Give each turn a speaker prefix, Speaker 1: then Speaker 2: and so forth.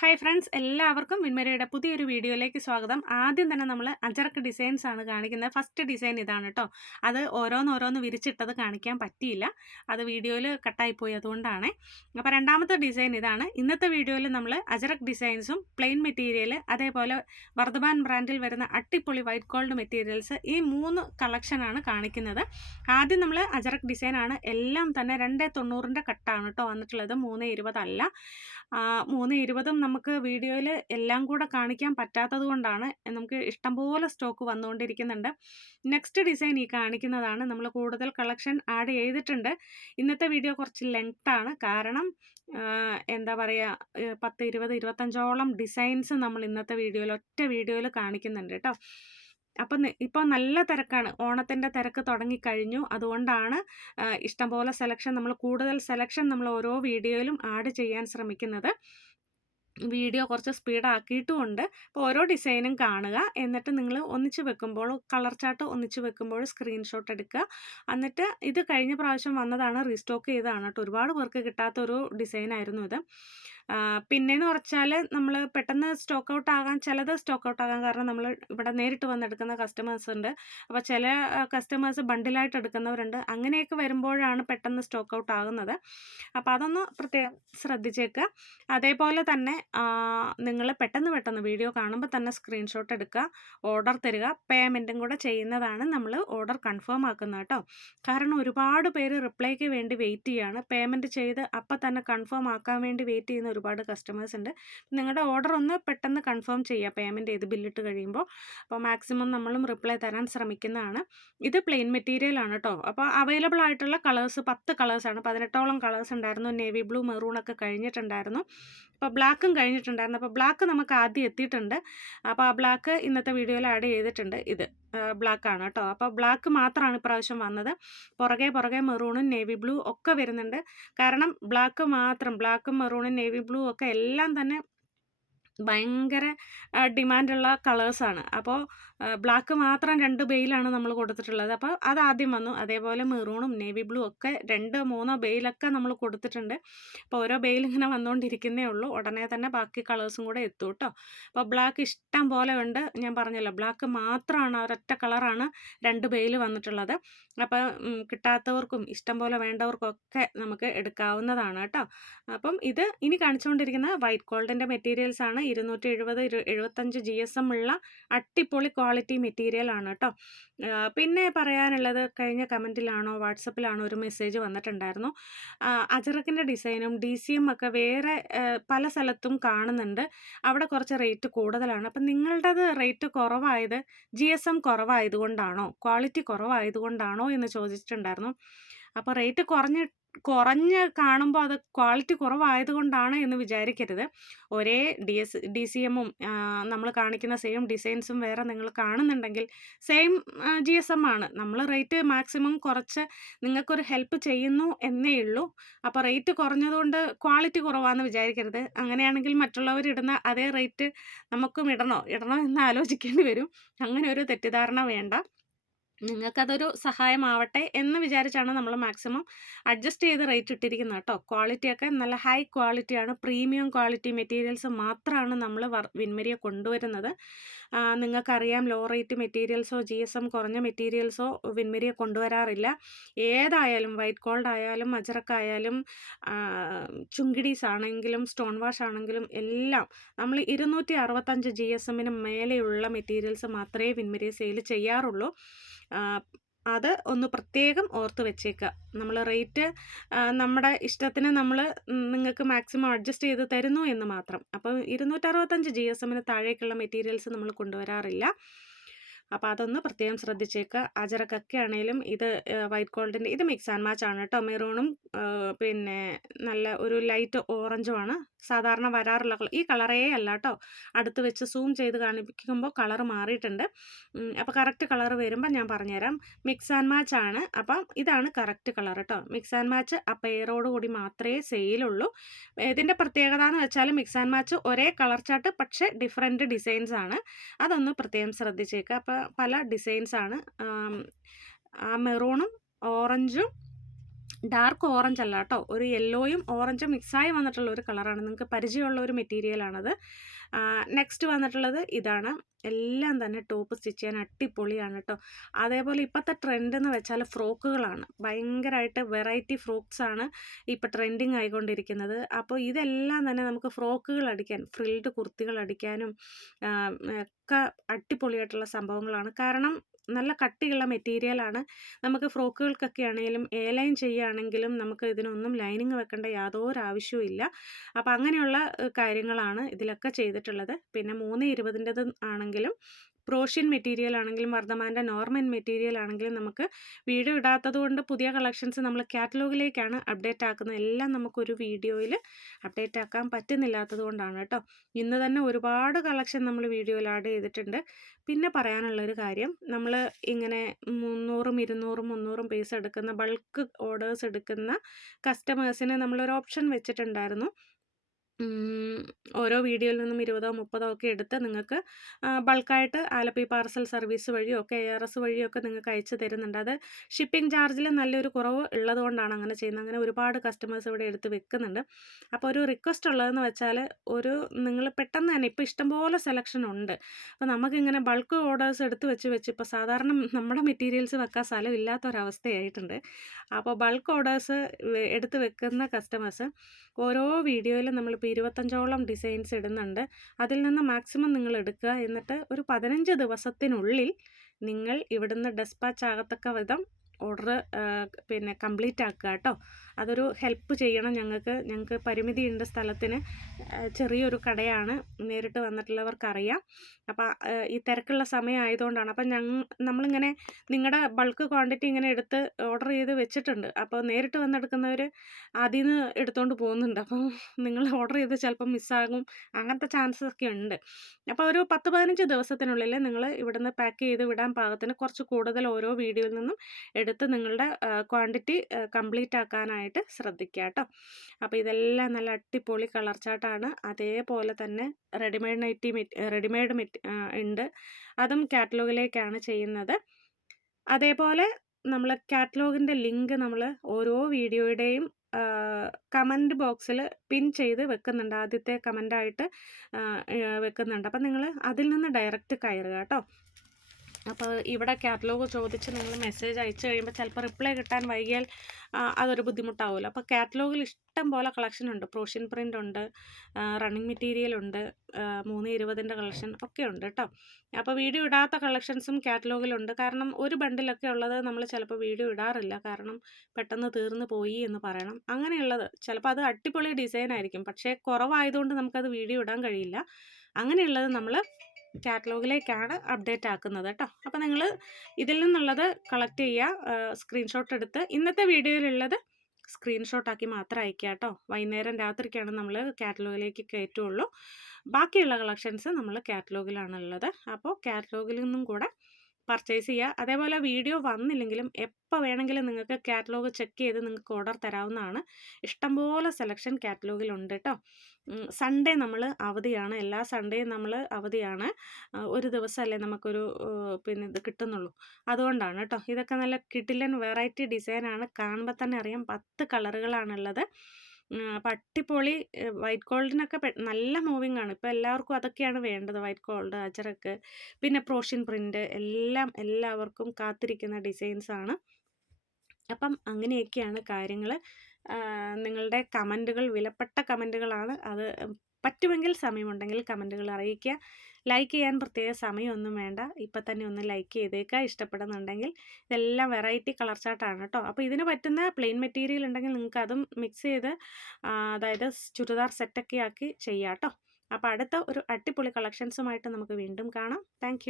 Speaker 1: Hi friends എല്ലാവർക്കും വിൻമരയുടെ പുതിയൊരു വീഡിയോയിലേക്ക് സ്വാഗതം. ആദ്യം തന്നെ നമ്മൾ അജർക്ക് ഡിസൈൻസ് ആണ് കാണിക്കുന്നത്. ഫസ്റ്റ് ഡിസൈൻ ഇതാണ് കേട്ടോ അത് ഓരോന്നോരോന്ന് വിരിച്ചിട്ടത് കാണിക്കാൻ പറ്റിയില്ല. അത് വീഡിയോയിൽ കട്ടായി പോയി അതുകൊണ്ടാണ്. അപ്പോൾ രണ്ടാമത്തെ ഡിസൈൻ ഇതാണ്. ഇന്നത്തെ വീഡിയോയിൽ നമ്മൾ അജറക് ഡിസൈൻസും പ്ലെയിൻ മെറ്റീരിയൽ അതേപോലെ വർദ്ധമാൻ ബ്രാൻഡിൽ വരുന്ന അട്ടിപ്പൊളി വൈറ്റ് ഗോൾഡ് മെറ്റീരിയൽസ് ഈ മൂന്ന് കളക്ഷനാണ് കാണിക്കുന്നത്. ആദ്യം നമ്മൾ അജറക് ഡിസൈൻ ആണ്. എല്ലാം തന്നെ രണ്ട് തൊണ്ണൂറിന്റെ കട്ടാണ് കേട്ടോ വന്നിട്ടുള്ളത്. മൂന്ന് ഇരുപതല്ല. മൂന്ന് ഇരുപതും നമുക്ക് വീഡിയോയിൽ എല്ലാം കൂടെ കാണിക്കാൻ പറ്റാത്തത് കൊണ്ടാണ് നമുക്ക് ഇഷ്ടംപോലെ സ്റ്റോക്ക് വന്നുകൊണ്ടിരിക്കുന്നുണ്ട്. നെക്സ്റ്റ് ഡിസൈൻ ഈ കാണിക്കുന്നതാണ്. നമ്മൾ കൂടുതൽ കളക്ഷൻ ആഡ് ചെയ്തിട്ടുണ്ട്. ഇന്നത്തെ വീഡിയോ കുറച്ച് ലെങ്ത് ആണ്. കാരണം എന്താ പറയുക പത്ത് ഇരുപത് ഇരുപത്തഞ്ചോളം ഡിസൈൻസ് നമ്മൾ ഇന്നത്തെ വീഡിയോയിൽ ഒറ്റ വീഡിയോയിൽ കാണിക്കുന്നുണ്ട് കേട്ടോ. അപ്പം ഇപ്പോൾ നല്ല തിരക്കാണ്. ഓണത്തിന്റെ തിരക്ക് തുടങ്ങിക്കഴിഞ്ഞു. അതുകൊണ്ടാണ് ഇഷ്ടംപോലെ സെലക്ഷൻ നമ്മൾ കൂടുതൽ സെലക്ഷൻ നമ്മൾ ഓരോ വീഡിയോയിലും ആഡ് ചെയ്യാൻ ശ്രമിക്കുന്നത്. വീഡിയോ കുറച്ച് സ്പീഡാക്കിയിട്ടുമുണ്ട് അപ്പോൾ ഓരോ ഡിസൈനും കാണുക. എന്നിട്ട് നിങ്ങൾ ഒന്നിച്ച് വെക്കുമ്പോൾ കളർ ചാർട്ട് ഒന്നിച്ച് വെക്കുമ്പോൾ സ്ക്രീൻഷോട്ട് എടുക്കുക. എന്നിട്ട് ഇത് കഴിഞ്ഞ പ്രാവശ്യം വന്നതാണ് റീസ്റ്റോക്ക് ചെയ്തതാണ് കേട്ടോ. ഒരുപാട് പേർക്ക് കിട്ടാത്തൊരു ഡിസൈനായിരുന്നു ഇത്. പിന്നെയെന്ന് പറഞ്ഞാൽ നമ്മൾ പെട്ടെന്ന് സ്റ്റോക്ക് ഔട്ട് ആകാൻ ചിലത് സ്റ്റോക്ക് ഔട്ട് ആകാൻ കാരണം നമ്മൾ ഇവിടെ നേരിട്ട് വന്നെടുക്കുന്ന കസ്റ്റമേഴ്സ് ഉണ്ട് അപ്പോൾ ചില കസ്റ്റമേഴ്സ് ബണ്ടിലായിട്ട് എടുക്കുന്നവരുണ്ട്. അങ്ങനെയൊക്കെ വരുമ്പോഴാണ് പെട്ടെന്ന് സ്റ്റോക്ക് ഔട്ട് ആകുന്നത് അപ്പോൾ അതൊന്ന് പ്രത്യേകം ശ്രദ്ധിച്ചേക്കുക. അതേപോലെ തന്നെ നിങ്ങൾ പെട്ടെന്ന് പെട്ടെന്ന് വീഡിയോ കാണുമ്പോൾ തന്നെ സ്ക്രീൻഷോട്ട് എടുക്കുക ഓർഡർ തരിക. പേയ്മെന്റും കൂടെ ചെയ്യുന്നതാണ് നമ്മൾ ഓർഡർ കൺഫേം ആക്കുന്നത് കേട്ടോ. കാരണം ഒരുപാട് പേര് റിപ്ലൈക്ക് വേണ്ടി വെയിറ്റ് ചെയ്യാണ്. പേയ്മെന്റ് ചെയ്ത് അപ്പം തന്നെ കൺഫേം ആക്കാൻ വേണ്ടി വെയിറ്റ് ചെയ്യുന്ന ഒരുപാട് കസ്റ്റമേഴ്സ് ഉണ്ട്. നിങ്ങളുടെ ഓർഡർ ഒന്ന് പെട്ടെന്ന് കൺഫേം ചെയ്യുക പേയ്മെന്റ് ചെയ്ത് ബില്ലിട്ട് കഴിയുമ്പോൾ അപ്പോൾ മാക്സിമം നമ്മളും റിപ്ലൈ തരാൻ ശ്രമിക്കുന്നതാണ്. ഇത് പ്ലെയിൻ മെറ്റീരിയൽ ആണ് കേട്ടോ അപ്പോൾ അവൈലബിൾ ആയിട്ടുള്ള കളേഴ്സ് പത്ത് കളേഴ്സാണ് പതിനെട്ടോളം കളേഴ്സ് ഉണ്ടായിരുന്നു. നേവി ബ്ലൂ മെറൂണൊക്കെ കഴിഞ്ഞിട്ടുണ്ടായിരുന്നു. അപ്പോൾ ബ്ലാക്കും കഴിഞ്ഞിട്ടുണ്ടായിരുന്നു. അപ്പോൾ ബ്ലാക്ക് നമുക്ക് ആദ്യം എത്തിയിട്ടുണ്ട്. അപ്പോൾ ആ ബ്ലാക്ക് ഇന്നത്തെ വീഡിയോയിൽ ആഡ് ചെയ്തിട്ടുണ്ട്. ഇത്. ബ്ലാക്ക് ആണ് കേട്ടോ. അപ്പോൾ ബ്ലാക്ക് മാത്രമാണ് ഇപ്രാവശ്യം വന്നത്. പുറകെ പുറകെ മെറൂണും നേവി ബ്ലൂ ഒക്കെ വരുന്നുണ്ട്. കാരണം ബ്ലാക്ക് മാത്രം ബ്ലാക്കും മെറൂണും നേവി ബ്ലൂ ഒക്കെ എല്ലാം തന്നെ ഭയങ്കര ഡിമാൻഡുള്ള കളേഴ്സാണ് അപ്പോൾ ബ്ലാക്ക് മാത്രം രണ്ട് ബെയിലാണ് നമ്മൾ കൊടുത്തിട്ടുള്ളത്. അപ്പോൾ അത് ആദ്യം വന്നു. അതേപോലെ മെറൂണും നേവി ബ്ലൂ ഒക്കെ രണ്ട് മൂന്നോ ബെയിലൊക്കെ നമ്മൾ കൊടുത്തിട്ടുണ്ട്. അപ്പോൾ ഓരോ ബെയിൽ ഇങ്ങനെ വന്നുകൊണ്ടിരിക്കുന്നേ ഉള്ളൂ. ഉടനെ തന്നെ ബാക്കി കളേഴ്സും കൂടെ എത്തും കേട്ടോ അപ്പോൾ ബ്ലാക്ക് ഇഷ്ടം പോലെ ഉണ്ട്. ഞാൻ പറഞ്ഞല്ലോ ബ്ലാക്ക് മാത്രമാണ് ഒരൊറ്റ കളറാണ് രണ്ട് ബെയിൽ വന്നിട്ടുള്ളത്. അപ്പോൾ കിട്ടാത്തവർക്കും ഇഷ്ടം പോലെ വേണ്ടവർക്കും ഒക്കെ നമുക്ക് എടുക്കാവുന്നതാണ് കേട്ടോ അപ്പം ഇത് ഇനി കാണിച്ചുകൊണ്ടിരിക്കുന്ന വൈറ്റ് ഗോൾഡിന്റെ മെറ്റീരിയൽസാണ് ഇരുന്നൂറ്റി എഴുപത് എഴുപത്തഞ്ച് ജി എസ് എം ഉള്ള അട്ടിപ്പൊളി ക്വാളിറ്റി മെറ്റീരിയൽ ആണ് കേട്ടോ പിന്നെ പറയാനുള്ളത് കഴിഞ്ഞ കമന്റിലാണോ വാട്സപ്പിലാണോ ഒരു മെസ്സേജ് വന്നിട്ടുണ്ടായിരുന്നു. അജറക്കിന്റെ ഡിസൈനും ഡി സിയും ഒക്കെ വേറെ പല സ്ഥലത്തും കാണുന്നുണ്ട്. അവിടെ കുറച്ച് റേറ്റ് കൂടുതലാണ്. അപ്പം നിങ്ങളുടേത് റേറ്റ് കുറവായത് ജി എസ് എം കുറവായതുകൊണ്ടാണോ ക്വാളിറ്റി കുറവായതുകൊണ്ടാണോ എന്ന് ചോദിച്ചിട്ടുണ്ടായിരുന്നു. അപ്പോൾ റേറ്റ് കുറഞ്ഞ് കുറഞ്ഞ് കാണുമ്പോൾ അത് ക്വാളിറ്റി കുറവായത് കൊണ്ടാണ് എന്ന് വിചാരിക്കരുത്. ഒരേ ഡി എസ് ഡി സി എമ്മും നമ്മൾ കാണിക്കുന്ന സെയിം ഡിസൈൻസും വേറെ നിങ്ങൾ കാണുന്നുണ്ടെങ്കിൽ സെയിം ജി എസ് എം ആണ്. നമ്മൾ റേറ്റ് മാക്സിമം കുറച്ച് നിങ്ങൾക്കൊരു ഹെൽപ്പ് ചെയ്യുന്നു എന്നേ ഉള്ളൂ. അപ്പോൾ റേറ്റ് കുറഞ്ഞതുകൊണ്ട് ക്വാളിറ്റി കുറവാണെന്ന് വിചാരിക്കരുത്. അങ്ങനെയാണെങ്കിൽ മറ്റുള്ളവർ ഇടുന്ന അതേ റേറ്റ് നമുക്കും ഇടണോ? ഇടണോ എന്ന് ആലോചിക്കേണ്ടി വരും. അങ്ങനെ ഒരു തെറ്റിദ്ധാരണ വേണ്ട. നിങ്ങൾക്കതൊരു സഹായമാവട്ടെ എന്ന് വിചാരിച്ചാണ് നമ്മൾ മാക്സിമം അഡ്ജസ്റ്റ് ചെയ്ത് റേറ്റ് ഇട്ടിരിക്കുന്നത് കേട്ടോ. ക്വാളിറ്റിയൊക്കെ നല്ല ഹൈ ക്വാളിറ്റിയാണ് പ്രീമിയം ക്വാളിറ്റി മെറ്റീരിയൽസ് മാത്രമാണ് നമ്മൾ വിൻമരിയെ കൊണ്ടുവരുന്നത്. നിങ്ങൾക്കറിയാം ലോ റേറ്റ് മെറ്റീരിയൽസോ ജി എസ് എം കുറഞ്ഞ മെറ്റീരിയൽസോ വിൻമരിയെ കൊണ്ടുവരാറില്ല. ഏതായാലും വൈറ്റ് ഗോൾഡ് ആയാലും അജറക്കായാലും ചുങ്കിടീസ് ആണെങ്കിലും സ്റ്റോൺ വാഷ് ആണെങ്കിലും എല്ലാം നമ്മൾ ഇരുന്നൂറ്റി അറുപത്തഞ്ച് ജി എസ് എമ്മിന് മേലെയുള്ള മെറ്റീരിയൽസ് മാത്രമേ വിൻമരിയെ സെയിൽ ചെയ്യാറുള്ളൂ. അത് ഒന്ന് പ്രത്യേകം ഓർത്ത് വെച്ചേക്കുക നമ്മൾ റേറ്റ് നമ്മുടെ ഇഷ്ടത്തിന് നമ്മൾ നിങ്ങൾക്ക് മാക്സിമം അഡ്ജസ്റ്റ് ചെയ്ത് തരുന്നു എന്ന് മാത്രം. അപ്പം ഇരുന്നൂറ്ററുപത്തഞ്ച് ജി എസ് എമ്മിന് താഴേക്കുള്ള മെറ്റീരിയൽസ് നമ്മൾ കൊണ്ടുവരാറില്ല. അപ്പോൾ അതൊന്ന് പ്രത്യേകം ശ്രദ്ധിച്ചേക്കുക അജറക്കൊക്കെ ആണെങ്കിലും ഇത് വൈറ്റ് ഗോൾഡിന്റെ ഇത് മിക്സ് ആൻഡ് മാച്ച് ആണ് കേട്ടോ മെറൂണും പിന്നെ നല്ല ഒരു ലൈറ്റ് ഓറഞ്ചുമാണ് സാധാരണ വരാറുള്ള ഈ കളറേ അല്ല കേട്ടോ അടുത്ത് വെച്ച് സൂം ചെയ്ത് കാണിക്കുമ്പോൾ കളർ മാറിയിട്ടുണ്ട്. അപ്പോൾ കറക്റ്റ് കളർ വരുമ്പോൾ ഞാൻ പറഞ്ഞുതരാം. മിക്സ് ആൻഡ് മാച്ച് ആണ്. അപ്പം ഇതാണ് കറക്റ്റ് കളർ കേട്ടോ മിക്സ് ആൻഡ് മാച്ച് ആ പേരോടുകൂടി കൂടി മാത്രമേ സെയിലുള്ളൂ ഇതിന്റെ പ്രത്യേകത എന്ന് വെച്ചാൽ മിക്സ് ആൻഡ് മാച്ച് ഒരേ കളർ ചാർട്ട് പക്ഷേ ഡിഫറെന്റ് ഡിസൈൻസ് ആണ്. അതൊന്ന് പ്രത്യേകം ശ്രദ്ധിച്ചേക്കുക അപ്പോൾ പല ഡിസൈൻസ് ആണ് ആ മെറൂണും ഓറഞ്ചും ഡാർക്ക് ഓറഞ്ച് അല്ല കേട്ടോ. ഒരു യെല്ലോയും ഓറഞ്ചും മിക്സായി വന്നിട്ടുള്ള ഒരു കളറാണ്. നിങ്ങൾക്ക് പരിചയമുള്ള ഒരു മെറ്റീരിയലാണത് നെക്സ്റ്റ് വന്നിട്ടുള്ളത് ഇതാണ്. എല്ലാം തന്നെ ടോപ്പ് സ്റ്റിച്ച് ചെയ്യാൻ അടിപൊളിയാണ് കേട്ടോ. അതേപോലെ ഇപ്പോഴത്തെ ട്രെൻഡ് എന്ന് വെച്ചാൽ ഫ്രോക്കുകളാണ്. ഭയങ്കരമായിട്ട് വെറൈറ്റി ഫ്രോക്സ് ആണ് ഇപ്പോൾ ട്രെൻഡിങ് ആയിക്കൊണ്ടിരിക്കുന്നത്. അപ്പോൾ ഇതെല്ലാം തന്നെ നമുക്ക് ഫ്രോക്കുകൾ അടിക്കാൻ ഫ്രിൽഡ് കുർത്തികൾ അടിക്കാനും ഒക്കെ അടിപൊളിയായിട്ടുള്ള സംഭവങ്ങളാണ്. കാരണം നല്ല കട്ടിയുള്ള മെറ്റീരിയലാണ്. നമുക്ക് ഫ്രോക്കുകൾക്കൊക്കെ ആണെങ്കിലും എ ലൈൻ ചെയ്യുകയാണെങ്കിലും നമുക്ക് ഇതിനൊന്നും ലൈനിങ് വെക്കേണ്ട യാതൊരു ആവശ്യവും ഇല്ല. അപ്പോൾ അങ്ങനെയുള്ള കാര്യങ്ങളാണ് ഇതിലൊക്കെ ചെയ്തിട്ടുള്ളത്. പിന്നെ മൂന്ന് ഇരുപതിന്റെത് ആണെങ്കിലും പ്രോഷ്യൻ മെറ്റീരിയൽ ആണെങ്കിലും വർദ്ധമാന്റെ നോർമൽ മെറ്റീരിയൽ ആണെങ്കിലും നമുക്ക് വീഡിയോ ഇടാത്തത് കൊണ്ട് പുതിയ കളക്ഷൻസ് നമ്മൾ കാറ്റലോഗിലേക്കാണ് അപ്ഡേറ്റ് ആക്കുന്നത്. എല്ലാം നമുക്കൊരു വീഡിയോയിൽ അപ്ഡേറ്റ് ആക്കാൻ പറ്റുന്നില്ലാത്തത് കൊണ്ടാണ് കേട്ടോ. ഇന്ന് തന്നെ ഒരുപാട് കളക്ഷൻ നമ്മൾ വീഡിയോയിൽ ആഡ് ചെയ്തിട്ടുണ്ട്. പിന്നെ പറയാനുള്ളൊരു കാര്യം നമ്മൾ ഇങ്ങനെ മുന്നൂറും ഇരുന്നൂറും മുന്നൂറും പീസ് എടുക്കുന്ന ബൾക്ക് ഓർഡേഴ്സ് എടുക്കുന്ന കസ്റ്റമേഴ്സിന് നമ്മളൊരു ഓപ്ഷൻ വെച്ചിട്ടുണ്ടായിരുന്നു. ഓരോ വീഡിയോയിൽ നിന്നും ഇരുപതോ മുപ്പതോ ഒക്കെ എടുത്ത് നിങ്ങൾക്ക് ബൾക്കായിട്ട് ആലപ്പി പാർസൽ സർവീസ് വഴിയോ ഒക്കെ എ ആർ എസ് വഴിയോ ഒക്കെ നിങ്ങൾക്ക് അയച്ചു തരുന്നുണ്ട്. അത് ഷിപ്പിംഗ് ചാർജിൽ നല്ലൊരു കുറവ് ഉള്ളതുകൊണ്ടാണ് അങ്ങനെ ചെയ്യുന്നത്. അങ്ങനെ ഒരുപാട് കസ്റ്റമേഴ്സ് ഇവിടെ എടുത്ത് വെക്കുന്നുണ്ട്. അപ്പോൾ ഒരു റിക്വസ്റ്റ് ഉള്ളതെന്ന് വെച്ചാൽ ഒരു നിങ്ങൾ പെട്ടെന്ന് തന്നെ ഇപ്പോൾ ഇഷ്ടംപോലെ സെലക്ഷൻ ഉണ്ട്. അപ്പോൾ നമുക്കിങ്ങനെ ബൾക്ക് ഓർഡേഴ്സ് എടുത്ത് വെച്ച് വെച്ച് ഇപ്പോൾ സാധാരണ നമ്മുടെ മെറ്റീരിയൽസ് വെക്കാൻ സ്ഥലം ഇല്ലാത്തൊരവസ്ഥയായിട്ടുണ്ട്. അപ്പോൾ ബൾക്ക് ഓർഡേഴ്സ് എടുത്ത് വെക്കുന്ന കസ്റ്റമേഴ്സ് ഓരോ വീഡിയോയിലും നമ്മളിപ്പോൾ ഇരുപത്തഞ്ചോളം ഡിസൈൻസ് ഇടുന്നുണ്ട്. അതിൽ നിന്ന് മാക്സിമം നിങ്ങൾ എടുക്കുക. എന്നിട്ട് ഒരു പതിനഞ്ച് ദിവസത്തിനുള്ളിൽ നിങ്ങൾ ഇവിടുന്ന് ഡെസ്പാച്ച് ആകത്തക്ക വിധം ഓർഡർ പിന്നെ കംപ്ലീറ്റ് ആക്കുക കേട്ടോ. അതൊരു ഹെൽപ്പ് ചെയ്യണം. ഞങ്ങൾക്ക് ഞങ്ങൾക്ക് പരിമിതിയുണ്ട് സ്ഥലത്തിന്. ചെറിയൊരു കടയാണ് നേരിട്ട് വന്നിട്ടുള്ളവർക്കറിയാം. അപ്പോൾ ഈ തിരക്കുള്ള സമയം ആയതുകൊണ്ടാണ് അപ്പം ഞങ്ങൾ നമ്മളിങ്ങനെ നിങ്ങളുടെ ബൾക്ക് ക്വാണ്ടിറ്റി ഇങ്ങനെ എടുത്ത് ഓർഡർ ചെയ്ത് വെച്ചിട്ടുണ്ട്. അപ്പോൾ നേരിട്ട് വന്നെടുക്കുന്നവർ അതിൽ നിന്ന് എടുത്തുകൊണ്ട് പോകുന്നുണ്ട്. അപ്പം നിങ്ങൾ ഓർഡർ ചെയ്ത് ചിലപ്പം മിസ്സാകും അങ്ങനത്തെ ചാൻസസ് ഒക്കെ ഉണ്ട്. അപ്പോൾ ഒരു പത്ത് പതിനഞ്ച് ദിവസത്തിനുള്ളിൽ നിങ്ങൾ ഇവിടുന്ന് പാക്ക് ചെയ്ത് വിടാൻ പാകത്തിന് കുറച്ച് കൂടുതൽ ഓരോ വീഡിയോയിൽ നിന്നും എടുത്ത് നിങ്ങളുടെ ക്വാണ്ടിറ്റി കംപ്ലീറ്റ് ആക്കാനായിട്ട് ചെയ്യാനായിട്ട് ശ്രദ്ധിക്കുക കേട്ടോ. അപ്പോൾ ഇതെല്ലാം നല്ല അടിപൊളി കളർ ചാട്ടാണ് അതേപോലെ തന്നെ റെഡിമെയ്ഡ് നൈറ്റി റെഡിമെയ്ഡ് മെറ്റ് ഉണ്ട്. അതും കാറ്റലോഗിലേക്കാണ് ചെയ്യുന്നത്. അതേപോലെ നമ്മൾ കാറ്റലോഗിന്റെ ലിങ്ക് നമ്മൾ ഓരോ വീഡിയോയുടെയും കമന്റ് ബോക്സിൽ പിൻ ചെയ്ത് വെക്കുന്നുണ്ട്. ആദ്യത്തെ കമന്റായിട്ട് വെക്കുന്നുണ്ട്. അപ്പം നിങ്ങൾ അതിൽ നിന്ന് ഡയറക്റ്റ് കയറുക കേട്ടോ. അപ്പോൾ ഇവിടെ കാറ്റലോഗ് ചോദിച്ച് നിങ്ങൾ മെസ്സേജ് അയച്ചു കഴിയുമ്പോൾ ചിലപ്പോൾ റിപ്ലൈ കിട്ടാൻ വൈകിയാൽ അതൊരു ബുദ്ധിമുട്ടാവുമല്ലോ. അപ്പോൾ കാറ്റലോഗിൽ ഇഷ്ടം പോലെ കളക്ഷൻ ഉണ്ട്. പ്രോഷ്യൻ പ്രിന്റ് ഉണ്ട് റണ്ണിങ് മെറ്റീരിയൽ ഉണ്ട് മൂന്ന് ഇരുപതിന്റെ കളക്ഷൻ ഒക്കെ ഉണ്ട് കേട്ടോ. അപ്പോൾ വീഡിയോ ഇടാത്ത കളക്ഷൻസും കാറ്റലോഗിലുണ്ട് കാരണം ഒരു ബണ്ടിലൊക്കെ ഉള്ളത് നമ്മൾ ചിലപ്പോൾ വീഡിയോ ഇടാറില്ല. കാരണം പെട്ടെന്ന് തീർന്നു പോയി എന്ന് പറയണം. അങ്ങനെയുള്ളത് ചിലപ്പോൾ അത് അടിപൊളി ഡിസൈൻ ആയിരിക്കും. പക്ഷേ കുറവായതുകൊണ്ട് നമുക്കത് വീഡിയോ ഇടാൻ കഴിയില്ല. അങ്ങനെയുള്ളത് നമ്മൾ കാറ്റലോഗിലേക്കാണ് അപ്ഡേറ്റ് ആക്കുന്നത് കേട്ടോ. അപ്പോൾ നിങ്ങൾ ഇതിൽ നിന്നുള്ളത് കളക്ട് ചെയ്യുക സ്ക്രീൻഷോട്ട് എടുത്ത് ഇന്നത്തെ വീഡിയോയിലുള്ളത് സ്ക്രീൻഷോട്ടാക്കി മാത്രം അയക്കുക കേട്ടോ. വൈകുന്നേരം രാത്രിക്കാണ് നമ്മൾ കാറ്റലോഗിലേക്ക് കയറ്റുള്ളൂ. ബാക്കിയുള്ള കളക്ഷൻസ് നമ്മൾ കാറ്റലോഗിലാണുള്ളത്. അപ്പോൾ കാറ്റലോഗിൽ നിന്നും കൂടെ പർച്ചേസ് ചെയ്യുക അതേപോലെ വീഡിയോ വന്നില്ലെങ്കിലും എപ്പോൾ വേണമെങ്കിലും നിങ്ങൾക്ക് കാറ്റലോഗ് ചെക്ക് ചെയ്ത് നിങ്ങൾക്ക് ഓർഡർ തരാവുന്നതാണ്. ഇഷ്ടംപോലെ സെലക്ഷൻ കാറ്റലോഗിലുണ്ട് കേട്ടോ സൺഡേ നമ്മൾ അവധിയാണ്. എല്ലാ സൺഡേയും നമ്മൾ അവധിയാണ്. ഒരു ദിവസമല്ലേ നമുക്കൊരു പിന്നെ ഇത് കിട്ടുന്നുള്ളൂ. അതുകൊണ്ടാണ് കേട്ടോ ഇതൊക്കെ നല്ല കിട്ടിലൻ വെറൈറ്റി ഡിസൈനാണ് കാണുമ്പോൾ തന്നെ അറിയാം പത്ത് കളറുകളാണുള്ളത് പട്ടിപ്പൊളി വൈറ്റ് ഗോൾഡിനൊക്കെ നല്ല മൂവിങ് ആണ് ഇപ്പോൾ എല്ലാവർക്കും അതൊക്കെയാണ് വേണ്ടത് വൈറ്റ് ഗോൾഡ് അച്ചറക്ക് പിന്നെ പ്രോഷ്യൻ പ്രിന്റ് എല്ലാം എല്ലാവർക്കും കാത്തിരിക്കുന്ന ഡിസൈൻസ് ആണ് അപ്പം അങ്ങനെയൊക്കെയാണ് കാര്യങ്ങൾ നിങ്ങളുടെ കമന്റുകൾ വിലപ്പെട്ട കമന്റുകളാണ് അത് പറ്റുമെങ്കിൽ സമയമുണ്ടെങ്കിൽ കമന്റുകൾ അറിയിക്കുക. ലൈക്ക് ചെയ്യാൻ പ്രത്യേക സമയമൊന്നും വേണ്ട. ഇപ്പം തന്നെ ഒന്ന് ലൈക്ക് ചെയ്തേക്കുക. ഇഷ്ടപ്പെടുന്നുണ്ടെങ്കിൽ ഇതെല്ലാം വെറൈറ്റി കളർ ചാർട്ടാണ് കേട്ടോ. അപ്പോൾ ഇതിന് പറ്റുന്ന പ്ലെയിൻ മെറ്റീരിയൽ ഉണ്ടെങ്കിൽ നിങ്ങൾക്ക് അതും മിക്സ് ചെയ്ത് അതായത് ചുരിദാർ സെറ്റൊക്കെ ആക്കി ചെയ്യാം കേട്ടോ. അപ്പോൾ അടുത്ത ഒരു അടിപൊളി കളക്ഷൻസുമായിട്ട് നമുക്ക് വീണ്ടും കാണാം. താങ്ക്